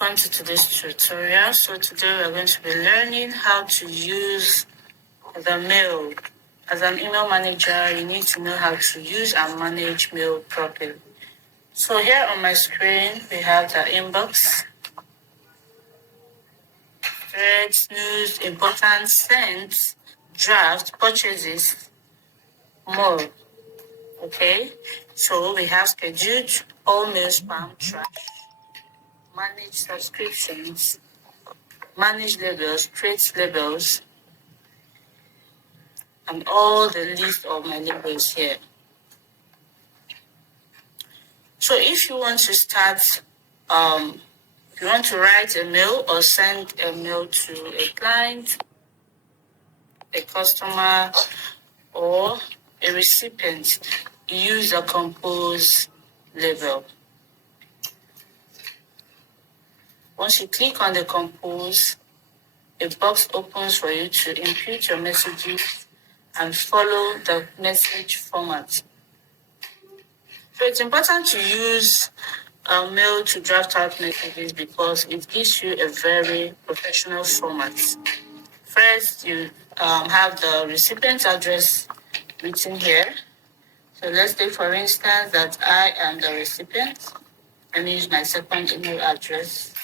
Welcome to today's tutorial. So today we are going to be learning how to use the mail. As an email manager, you need to know how to use and manage mail properly. So here on my screen, we have the inbox, threads, news, important, sent, draft, purchases, more. Okay, so we have scheduled, all mail spam, trash, manage subscriptions, manage labels, create labels, and all the list of my labels here. So if you want to start, if you want to write a mail or send a mail to a client, a customer, or a recipient, use the compose label. Once you click on the compose, a box opens for you to input your messages and follow the message format. So it's important to use mail to draft out messages because it gives you a very professional format. First, you have the recipient's address written here. So let's take, for instance, that I am the recipient. Let me use my second email address.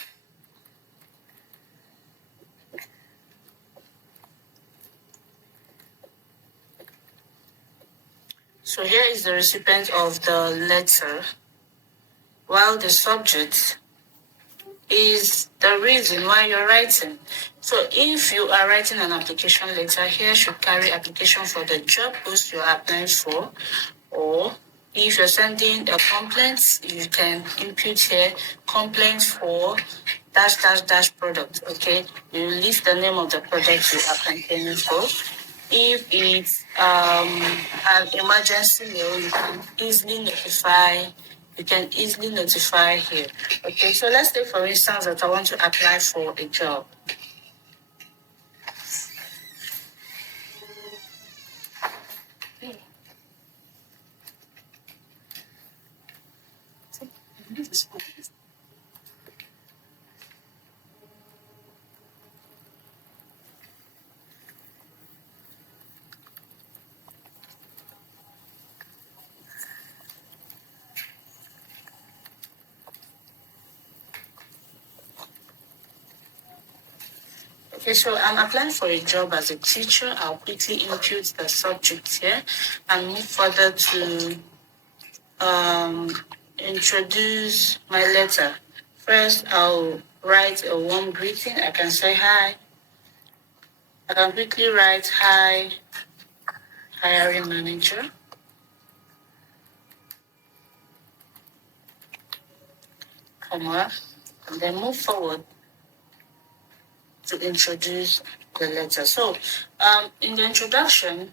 So here is the recipient of the letter, while the subject is the reason why you're writing. So if you are writing an application letter, here should carry application for the job post you're applying for, or if you're sending a complaint, you can input here complaint for dash dash dash product. Okay, you list the name of the product you are campaigning for. If it's an emergency mail, you can easily notify here. Okay, so let's say, for instance, that I want to apply for a job. Okay, so I'm applying for a job as a teacher. I'll quickly input the subject here and move further to introduce my letter. First, I'll write a warm greeting. I can say hi. I can quickly write hi, hiring manager. Comma, and then move forward to introduce the letter. So, in the introduction,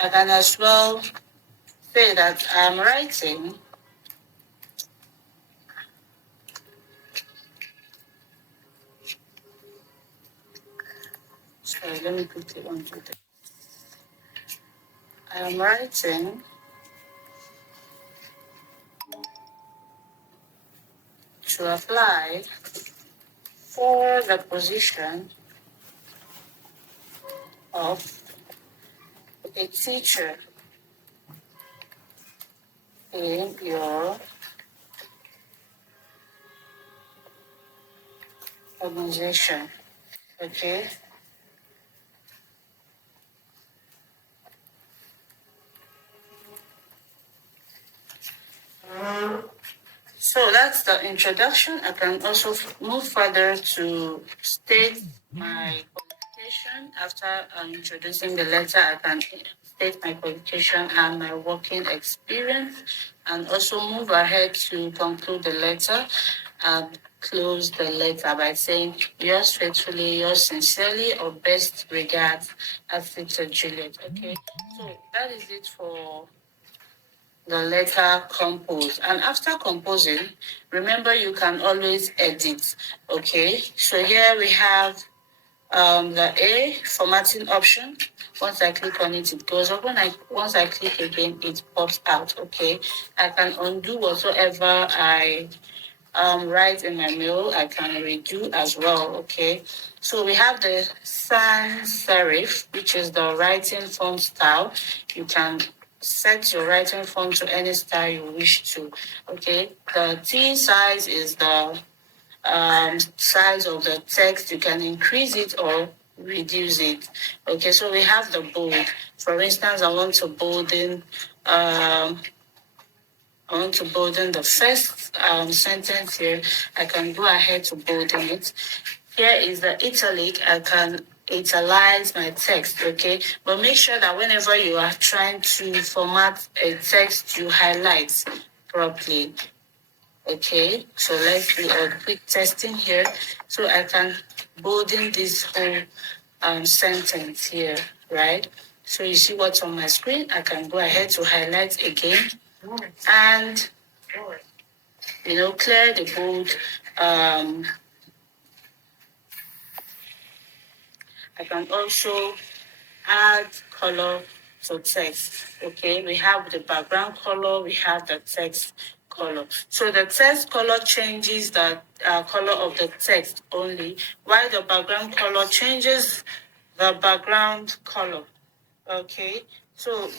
I can as well say that I'm writing sorry, let me quickly undo this. I'm writing to apply for the position of a teacher in your organization. Okay. So that's the introduction. I can also move further to state my qualification. After introducing the letter, I can state my qualification and my working experience, and also move ahead to conclude the letter and close the letter by saying, yours faithfully, yours sincerely, or best regards, Sister Juliet. Okay, so that is it for the letter compose. And after composing, remember you can always edit. Okay, so here we have the A formatting option. Once I click on it, it goes up. Once I click again, it pops out. Okay, I can undo whatsoever I write in my mail, I can redo as well, okay? So we have the sans serif, which is the writing font style. You can set your writing font to any style you wish to, okay? The T size is the size of the text. You can increase it or reduce it. Okay, so we have the bold. For instance, I want to bolden the first sentence here. I can go ahead to bolden it. Here is the italic. I can italize my text, okay? But make sure that whenever you are trying to format a text, you highlight properly. Okay, so let's do a quick testing here. So I can bolden this whole sentence here, right? So you see what's on my screen. I can go ahead to highlight again and, clear the bold. I can also add color to text. Okay, we have the background color, we have the text color. So the text color changes the color of the text only, while the background color changes the background color. Okay, so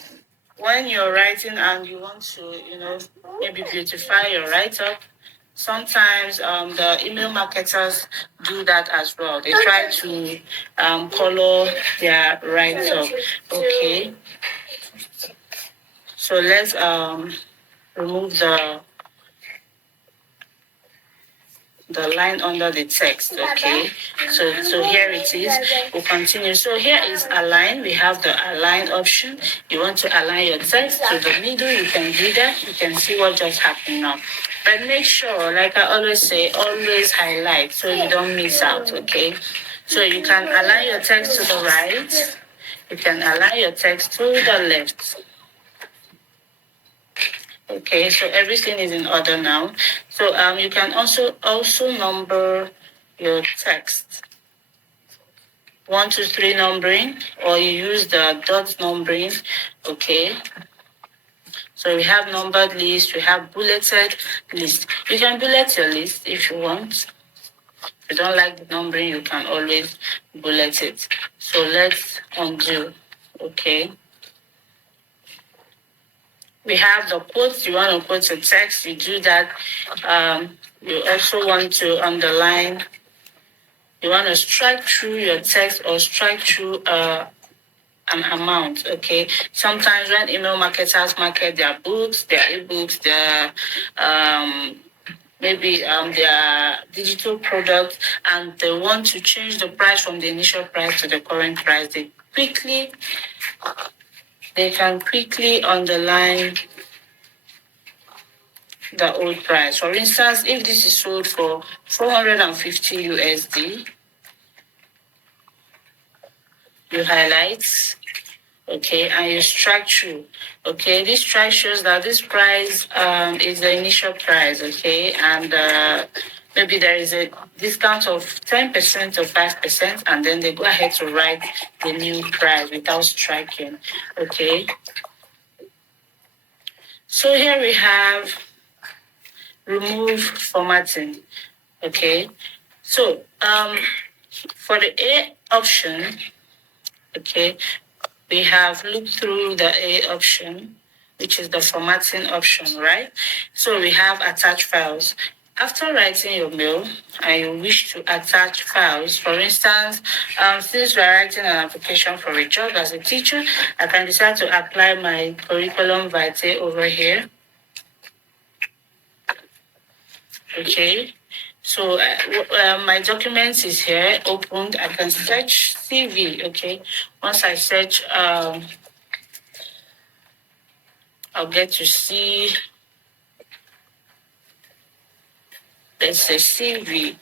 when you're writing and you want to, maybe beautify your write-up, sometimes the email marketers do that as well. They try to color their write-up. Okay, so let's remove the line under the text. Okay, so here it is. We'll continue. So here is align. We have the align option. You want to align your text to the middle, you can do that. You can see what just happened now. But make sure, like I always say, always highlight so you don't miss out. Okay, so you can align your text to the right. You can align your text to the left. Okay, so everything is in order now. So you can also number your text. 1, 2, 3 numbering, or you use the dot numbering. Okay. So we have numbered list, we have bulleted list. You can bullet your list if you want. If you don't like the numbering, you can always bullet it. So let's undo. Okay. We have the quotes. You want to quote a text, you do that. You also want to underline. You want to strike through your text or strike through an amount. Okay. Sometimes when email marketers market their books, their ebooks, their maybe their digital products, and they want to change the price from the initial price to the current price, they can quickly underline the old price. For instance, if this is sold for 450 USD, you highlight, okay, and you strike through. Okay, this strike shows that this price is the initial price, okay, and maybe there is a discount of 10% or 5%, and then they go ahead to write the new price without striking. Okay. So here we have remove formatting. Okay. So for the A option, okay, we have looked through the A option, which is the formatting option, right? So we have attach files. After writing your mail and you wish to attach files, for instance, since we're writing an application for a job as a teacher, I can decide to apply my curriculum vitae over here. Okay, so my documents is here, opened. I can search CV, okay? Once I search, I'll get to see, let's say CV.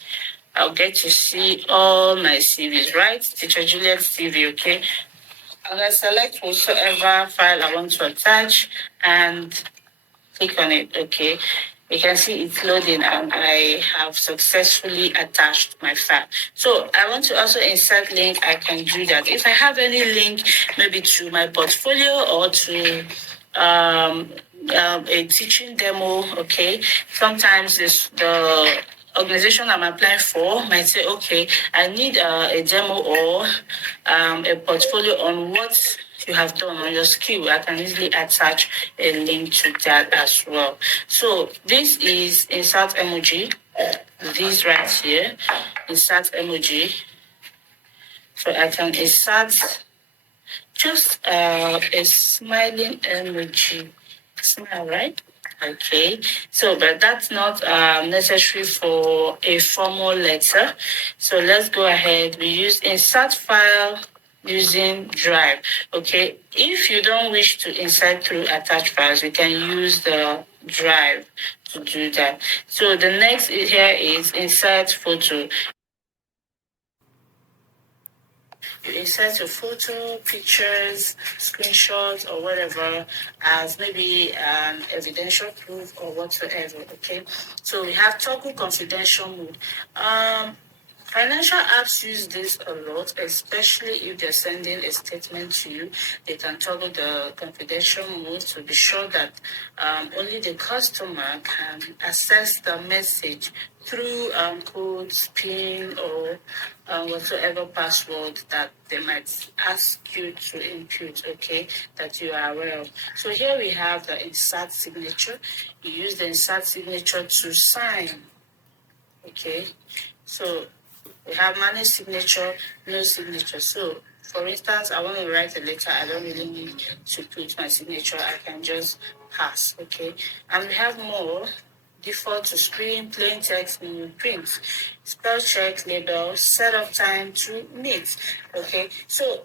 I'll get to see all my CVs, right? Teacher Juliet CV, okay? And I select whatsoever file I want to attach and click on it, okay? You can see it's loading and I have successfully attached my file. So I want to also insert link. I can do that. If I have any link, maybe to my portfolio or to a teaching demo, okay. Sometimes the organization I'm applying for might say, okay, I need a demo or a portfolio on what you have done on your skill. I can easily attach a link to that as well. So this is insert emoji. This right here, insert emoji. So I can insert just a smiling emoji. Smile, right? Okay. So, but that's not necessary for a formal letter. So let's go ahead. We use insert file using Drive. Okay. If you don't wish to insert through attached files, we can use the Drive to do that. So the next here is insert photo. You insert your photo, pictures, screenshots, or whatever as maybe an evidential proof or whatsoever. Okay. So we have toggle confidential mode. Financial apps use this a lot, especially if they're sending a statement to you. They can toggle the confidential mode to be sure that only the customer can access the message through codes, PIN, or whatsoever password that they might ask you to input, okay, that you are aware of. So here we have the insert signature. You use the insert signature to sign, okay. So we have manage signature, no signature. So for instance, I want to write a letter. I don't really need to put my signature. I can just pass, okay? And we have more default to screen, plain text, menu, print, spell check, label, set up time to meet, okay? So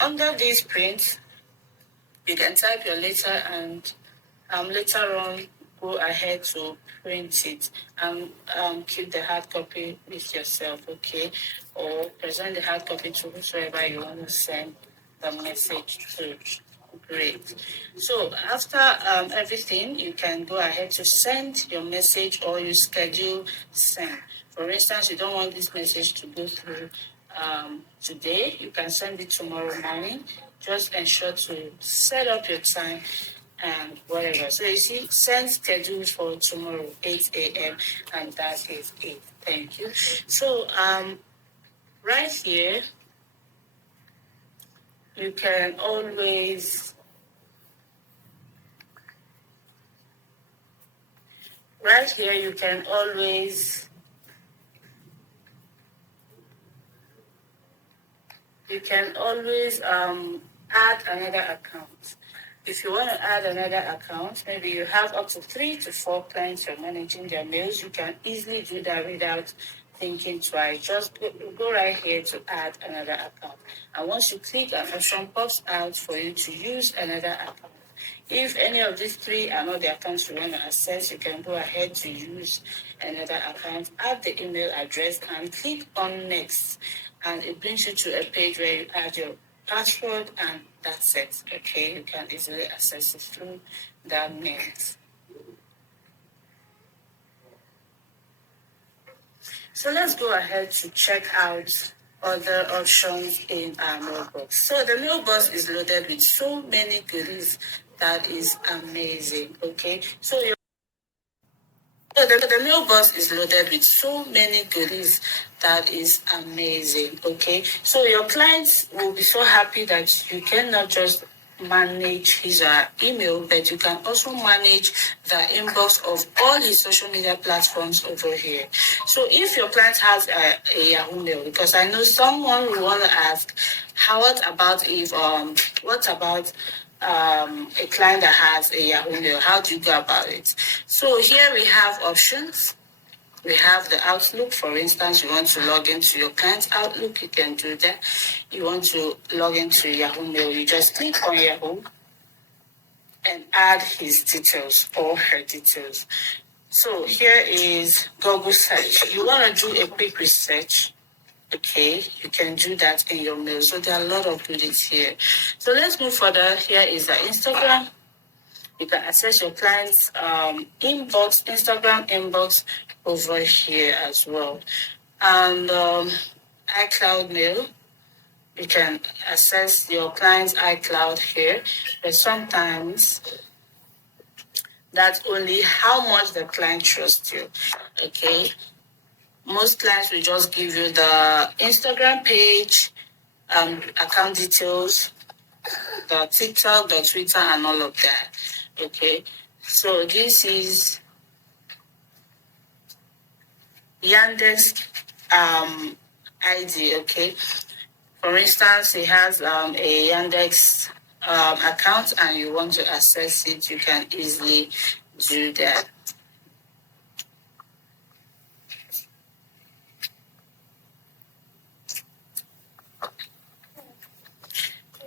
under this print, you can type your letter and later on go ahead to print it and keep the hard copy with yourself, okay? Or present the hard copy to whosoever you want to send the message to. Great. So after everything, you can go ahead to send your message or you schedule send. For instance, you don't want this message to go through today, you can send it tomorrow morning. Just ensure to set up your time and whatever. So you see, send schedule for tomorrow, 8 a.m. and that is it. Thank you. So right here, you can always right here you can always add another account. If you want to add another account, maybe you have up to 3 to 4 clients you're managing their mails, you can easily do that without thinking twice. Just go right here to add another account. And once you click, an option pops out for you to use another account. If any of these three are not the accounts you want to access, you can go ahead to use another account, add the email address, and click on next. And it brings you to a page where you add your password, and that's it. Okay, you can easily access it through that means. So let's go ahead to check out other options in our mailbox. So the mailbox is loaded with so many goodies that is amazing. Okay, so the mailbox is loaded with so many goodies that is amazing. Okay, so your clients will be so happy that you can not just manage his email, but you can also manage the inbox of all his social media platforms over here. So if your client has a Yahoo Mail, because I know someone will want to ask, what about a client that has a Yahoo Mail? How do you go about it? So here we have options. We have the Outlook. For instance, you want to log into your client's Outlook, you can do that. You want to log into Yahoo Mail, you just click on Yahoo and add his details or her details. So here is Google search. You want to do a quick research. Okay, you can do that in your mail. So there are a lot of goodies here. So let's move further. Here is the Instagram. You can access your client's inbox, Instagram inbox over here as well. And iCloud Mail, you can access your client's iCloud here. But sometimes That's only how much the client trusts you. Okay. Most clients will just give you the Instagram page, account details, the TikTok, the Twitter, and all of that. Okay. So this is Yandex ID. Okay. For instance, he has a Yandex account and you want to access it, you can easily do that.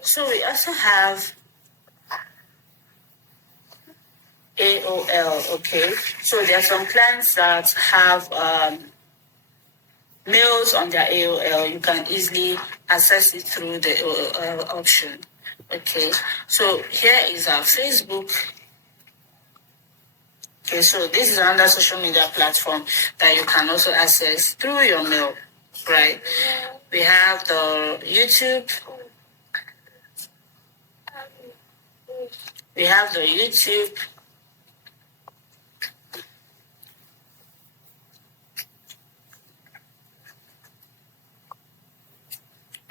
So we also have AOL, okay? So there are some clients that have mails on their AOL. You can easily access it through the AOL option, okay? So here is our Facebook. Okay, so this is another social media platform that you can also access through your mail, right? We have the YouTube. We have the YouTube.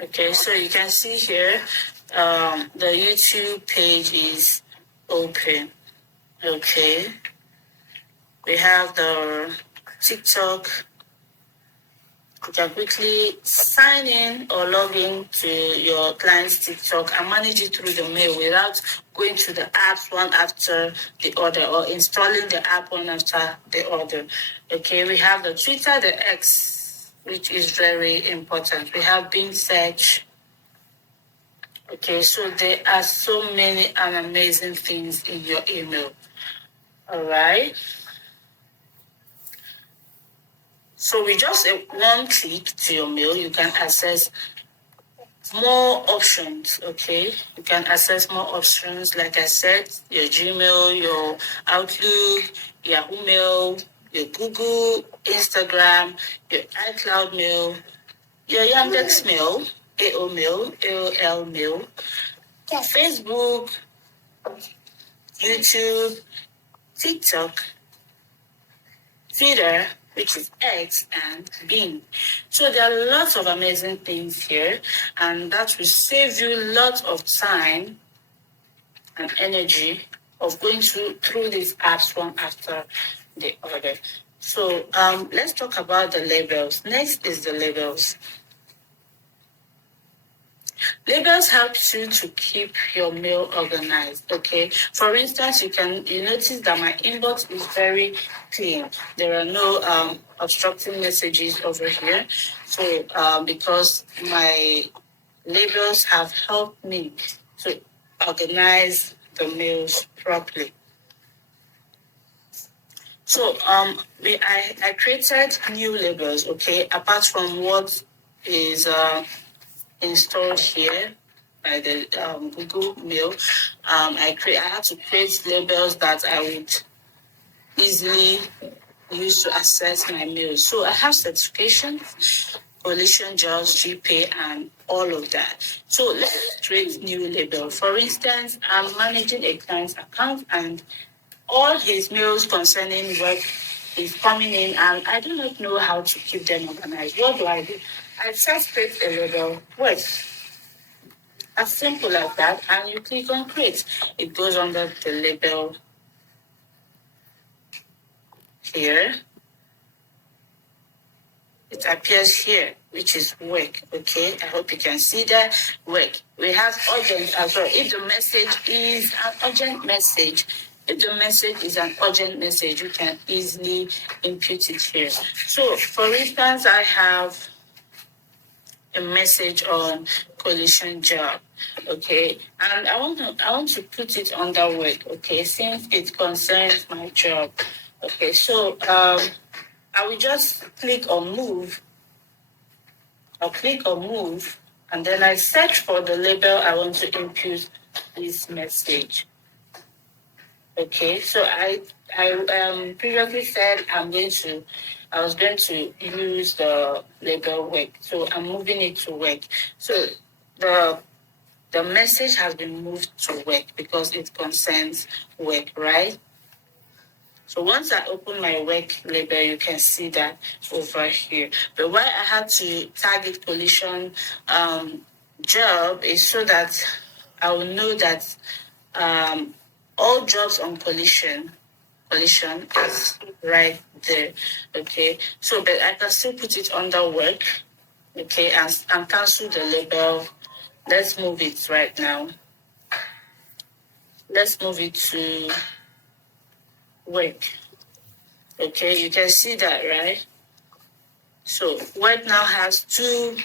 Okay, so you can see here, the YouTube page is open. Okay. We have the TikTok. You can quickly sign in or log in to your client's TikTok and manage it through the mail without going to the apps one after the other or installing the app one after the other. Okay, we have the Twitter, the X, which is very important. We have Bing Search. Okay, so there are so many and amazing things in your email. All right. So with just one click to your mail, you can access more options, okay? You can access more options, like I said, your Gmail, your Outlook, Yahoo Mail, your Google, Instagram, your iCloud Mail, your Yandex Mail, AO Mail, AOL Mail, Facebook, YouTube, TikTok, Twitter, which is X, and Bing. So there are lots of amazing things here, and that will save you lots of time and energy of going through these apps one after the other. So let's talk about the labels. Next is the labels. Labels help you to keep your mail organized, okay? For instance, you notice that my inbox is very clean. There are no obstructing messages over here. So because my labels have helped me to organize the mails properly. So I created new labels, okay, apart from what is installed here by the Google Mail. I had to create labels that I would easily use to access my mail. So I have certifications, Coalition Jobs, GPay, and all of that. So let's create new label. For instance, I'm managing a client's account and all his mails concerning work is coming in and I do not know how to keep them organized. What do? I first create a label. Wait, as simple as that, and you click on create. It goes under the label here. It appears here, which is work. Okay, I hope you can see that. Work. We have urgent as well. If the message is an urgent message, you can easily input it here. So, for instance, I have a message on Coalition Job, okay, and I want to put it under work, okay, since it concerns my job, okay. So I will just click on move. I'll click on move, and then I search for the label I want to input this message. Okay, so I previously said I was going to use the label work. So I'm moving it to work. So the message has been moved to work because it concerns work, right? So once I open my work label, you can see that over here. But why I had to target Coalition job is so that I will know that all jobs on Coalition is right there. Okay, so but I can still put it under work. Okay, and cancel the label. Let's move it right now. Let's move it to work. Okay, you can see that, right? So work now has two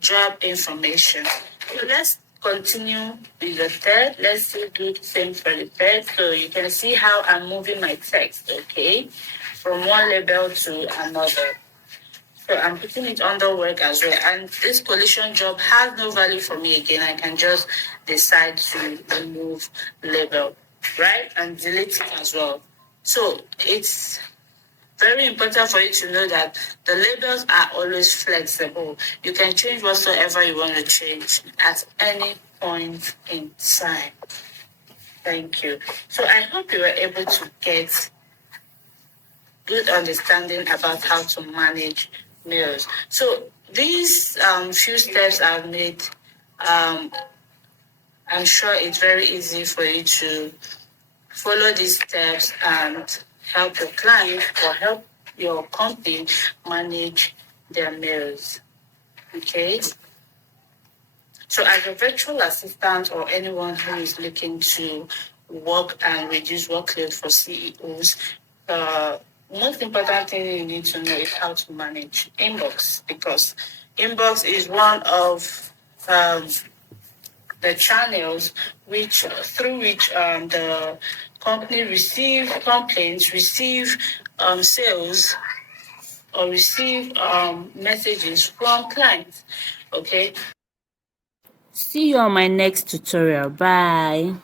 job information. So let's continue with the third. Let's still do the same for the third. So you can see how I'm moving my text, okay, from one label to another. So I'm putting it under work as well. And this Coalition job has no value for me again. I can just decide to remove label, right? And delete it as well. So it's very important for you to know that the labels are always flexible. You can change whatsoever you want to change at any point in time. Thank you. So I hope you were able to get good understanding about how to manage mails. So these few steps I've made, I'm sure it's very easy for you to follow these steps and help your client or help your company manage their mails. Okay? So as a virtual assistant or anyone who is looking to work and reduce workload for CEOs, most important thing you need to know is how to manage inbox, because inbox is one of the channels through which the company receive complaints, receive sales, or receive messages from clients. Okay. See you on my next tutorial. Bye.